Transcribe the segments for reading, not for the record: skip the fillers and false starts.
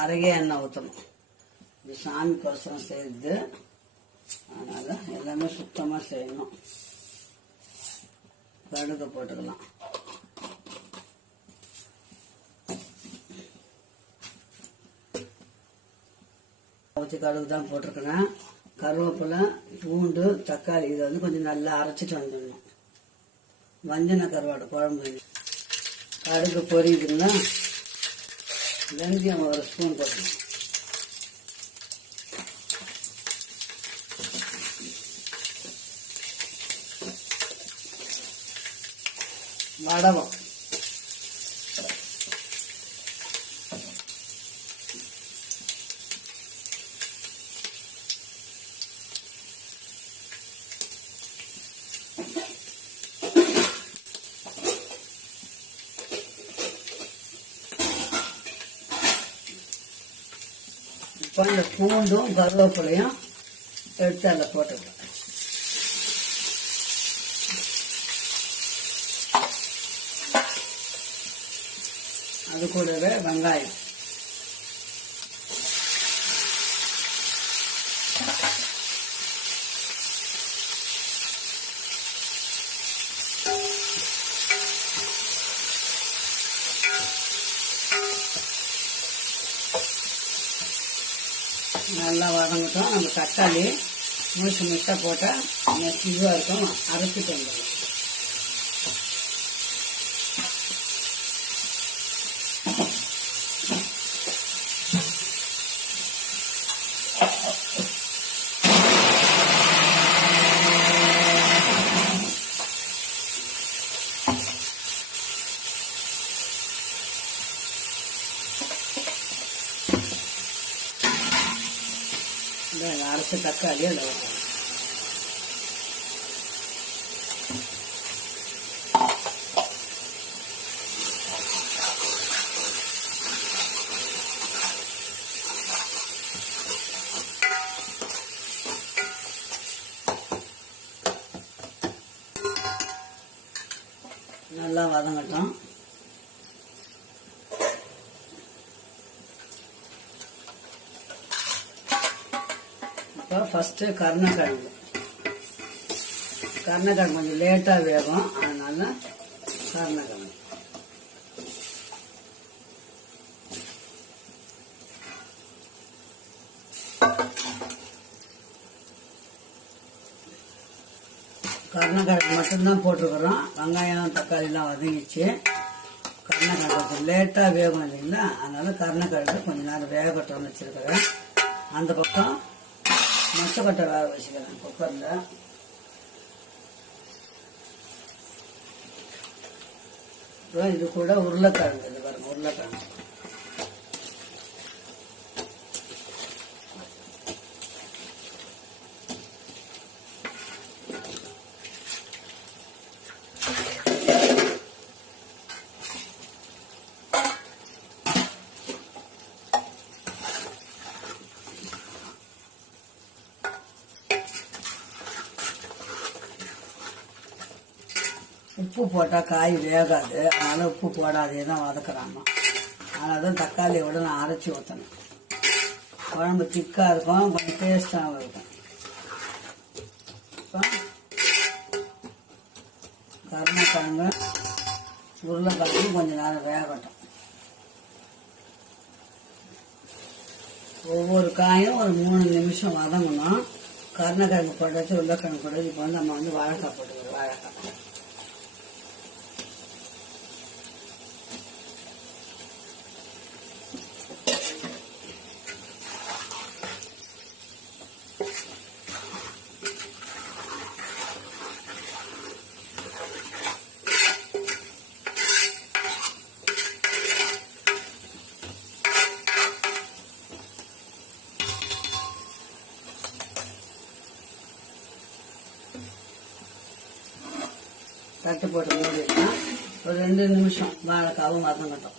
நிறைய எண்ணெய் ஊற்றணும். இது சாமிக்கோசரம் செய்யுது, அதனால எல்லாமே சுத்தமாக செய்யணும். கடுகு போட்டுக்கலாம். ஊற்றி கடுகு தான் போட்டிருக்கிறேன். கருவேப்பிலை, பூண்டு, தக்காளி இதை வந்து கொஞ்சம் நல்லா அரைச்சிட்டு வந்துடணும். வஞ்சன கருவாடு குழம்பு. கடுகு பொரியுதுன்னா வெந்தயம் ஒரு ஸ்பூன் போடணும். வடகம், இப்போ இந்த பூண்டும் கருவேப்பிலையும் எடுத்து அதில் போட்டுக்கலாம். அது கூடவே வெங்காயம், நல்லா வதங்கட்டும். நம்ம தக்காளி முழுசு முழுசாக போட்டால் இதுவாக இருக்கும், அரைச்சிட்டு வந்துடும். அரைச்ச தக்காளி அதில் வைக்கணும். நல்லா வதங்கட்டும். இப்போ ஃபஸ்ட்டு கருணக்கிழங்கு கொஞ்சம் லேட்டாக வேகும், அதனால கருணக்கிழங்கு மட்டும்தான் போட்டிருக்கிறோம். வெங்காயம் தக்காளிலாம் வதங்கிச்சு. கருணக்கிழங்கு கொஞ்சம் லேட்டாக வேகும் இல்லைங்களா, அதனால கருணக்கிழங்கு கொஞ்சம் நேரம் வேகட்டோன்னு வச்சுருக்கிறேன். அந்த பக்கம் மொச்சக்கொட்டை வேக வச்சுக்கிறேன் குக்கரில். இது கூட உருளைக்கிழங்கு, இது பாருங்க உருளைக்கிழங்கு. உப்பு போட்டால் காய் வேகாது, அதனால் உப்பு போடாதே தான் வதக்குறாங்க. அதனால தான் தக்காளியோட நான் அரைச்சி ஊற்றணும். குழம்பு திக்காக இருக்கும், கொஞ்சம் டேஸ்டாகவும் இருக்கும். இப்போ கருணக்கிழங்கு உருளைக்கிழங்கு கொஞ்சம் நேரம் வேகட்டும். ஒவ்வொரு காயும் ஒரு 3 நிமிஷம் வதங்கணும். கருணக்கிழங்கு போட்டாச்சு, உருளைக்கிழங்கு போட்டாச்சு. இப்போ வந்து நம்ம வந்து வாழைக்காய் போட்டுக்கிறோம். வாழைக்காய் தட்டு போட்டு மூடிடலாம். ஒரு 2 நிமிஷம் வாழைக்காவும் வதங்கட்டும்.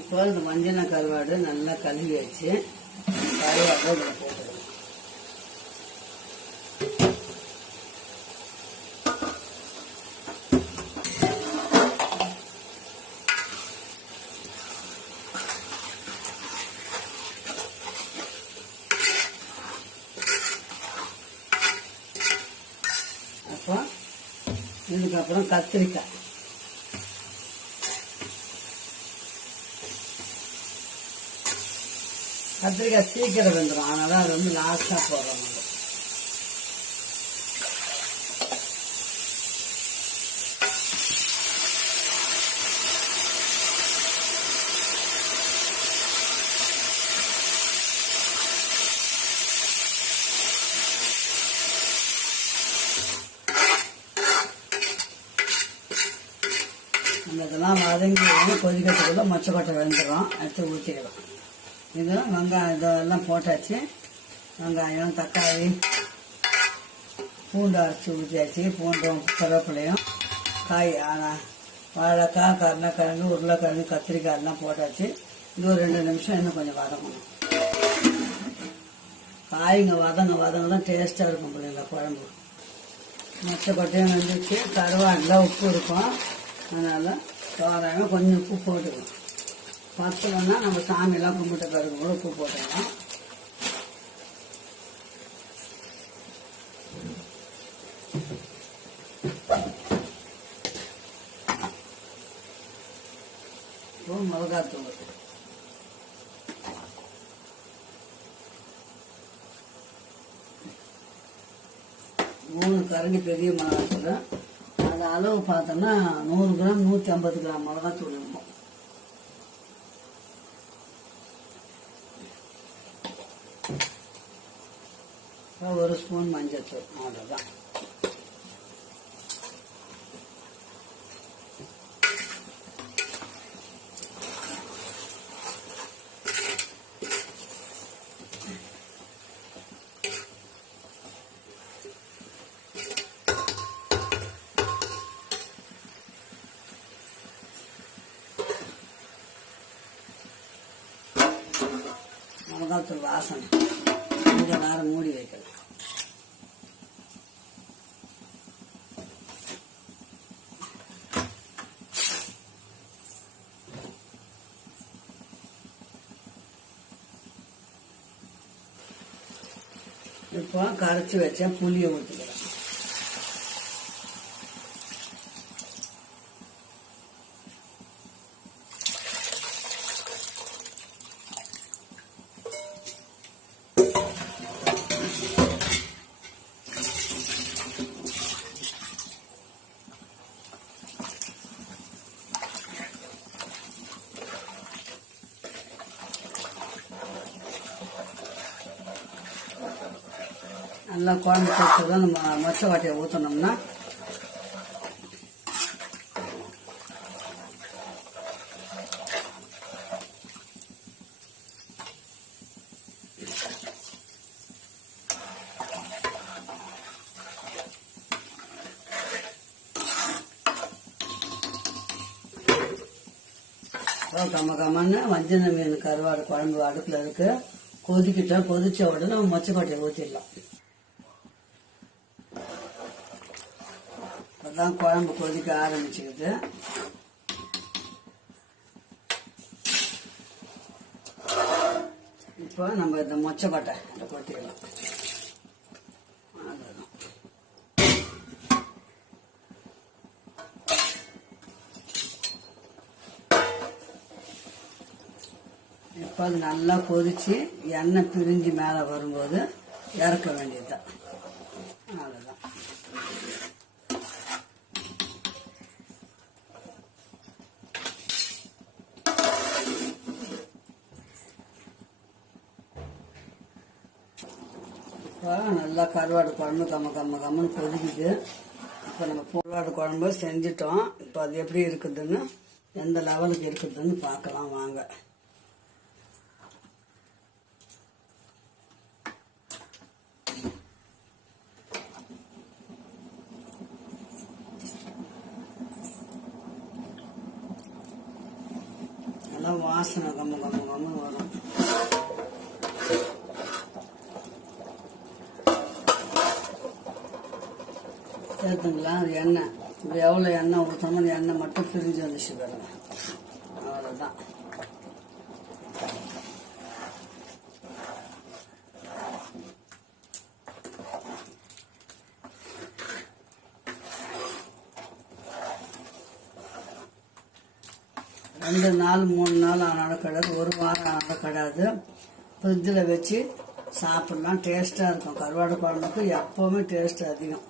இப்போ இந்த மஞ்சள் கருவாடு நல்லா கழுவி வச்சு கருவாடை இதில் போட்டுக்கலாம். இதுக்கப்புறம் கத்திரிக்காய். கத்திரிக்காய் சீக்கிரம் வெந்துடும், அதனால அது வந்து லாஸ்ட்டாக போடுறோம். நம்ம இதெல்லாம் வதங்கி கொதிக்கிறதுக்குள்ள மொச்சக்கொட்டை வெந்துடும், எடுத்து ஊற்றிக்கலாம். இது வெங்காயம் இதெல்லாம் போட்டாச்சு. வெங்காயம், தக்காளி, பூண்டு அரைச்சி ஊற்றியாச்சு. பூண்டும் கருவேப்பிலையும் காய் வாழைக்காய், கருணக்கிழங்கு, உருளைக்கிழங்கு, கத்திரிக்காய் எல்லாம் போட்டாச்சு. இது ஒரு 2 நிமிஷம் இன்னும் கொஞ்சம் வதங்கணும். காய்ங்க வதங்க தான் டேஸ்ட்டாக இருக்கும் பிள்ளைங்களா குழம்பு. மொச்சக்கொட்டையும் வெந்துச்சு. கருவாடில் உப்பு இருக்கும், அதனால் தோராயமாக கொஞ்சம் உப்பு போட்டுக்கலாம். பத்தலைன்னா நம்ம சாமியெல்லாம் கும்பிட்ட பிறகு கூட உப்பு போட்டுக்கலாம். இப்போ மிளகாத்தூள், மூணு கரண்டி பெரிய மிளகாத்தூள். அது அளவு பார்த்தோம்னா 100 கிராம் 150 கிராம் மிளகாத்தூள் இருக்கும். ஒரு ஸ்பூன் மஞ்சத்தூள், அவ்வளோதான். மிளகாத்தூள் வாசனை கொஞ்சம் நேரம் மூடி வைக்கலாம். இப்போ கரைச்சி வச்ச புளியை ஊற்றிக்கலாம். நல்லா குழம்பு போட்டு நம்ம மொச்சக்கொட்டையை ஊற்றினோம்னா கம்மன்னு வஞ்சன மீன் கருவாடு குழம்பு அடுப்பில் இருக்கு. கொதிக்கிட்டோம், கொதிச்ச உடனே மொச்சக்கொட்டையை ஊற்றிடலாம். அதான் குழம்பு கொதிக்க ஆரம்பிச்சுக்குது. இப்போ நம்ம இந்த மொச்சக்கொட்டை இதை கொட்டிடலாம். இப்போ அது நல்லா கொதிச்சு எண்ணெய் பிரிஞ்சு மேலே வரும்போது இறக்க வேண்டியதுதான். அவ்வளோதான். இப்போ நல்லா கருவாடு குழம்பு கம்மன்னு கொதிக்குது. இப்போ நம்ம கருவாடு குழம்பு செஞ்சிட்டோம். இப்போ அது எப்படி இருக்குதுன்னு, எந்த லெவலுக்கு இருக்குதுன்னு பார்க்கலாம் வாங்க. நல்லா வாசனை கம்மன்னு வரும். சேர்த்துங்களா அது எண்ணெய். இப்போ எவ்வளோ எண்ணெய் ஊற்றணும், அந்த எண்ணெய் மட்டும் பிரிஞ்சு வந்துச்சு பாருங்க. அவ்வளோதான். 2 நாள் 3 நாள் ஆனாலும் கிடையாது, 1 வாரம் ஆனாலும் கிடையாது. ஃப்ரிட்ஜில் வச்சு சாப்பிடலாம், டேஸ்ட்டாக இருக்கும். கருவாடு குழம்புக்கு எப்போவுமே டேஸ்ட் அதிகம்.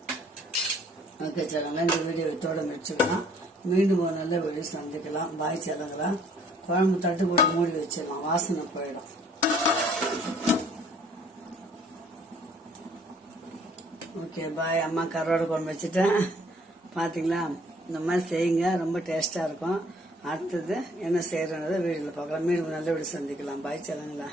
ஓகே சேனங்களா, இந்த வீடியோ இதோட முடிச்சுக்கலாம். மீண்டும் ஒரு நல்ல வீடியோ சந்திக்கலாம். பாய் சேனங்களா. குழம்பு தட்டு போட்டு மூடி வச்சிடலாம், வாசனை போயிடும். Okay bye. அம்மா கருவாடு குழம்பு வச்சுட்டேன், பார்த்தீங்களா? இந்த மாதிரி செய்யுங்க, ரொம்ப டேஸ்ட்டாக இருக்கும். அடுத்தது என்ன செய்யறதுன்றதை வீடியோவில் பார்க்கலாம். மீண்டும் நல்ல வீடியோ சந்திக்கலாம். பாய் சேனங்களா.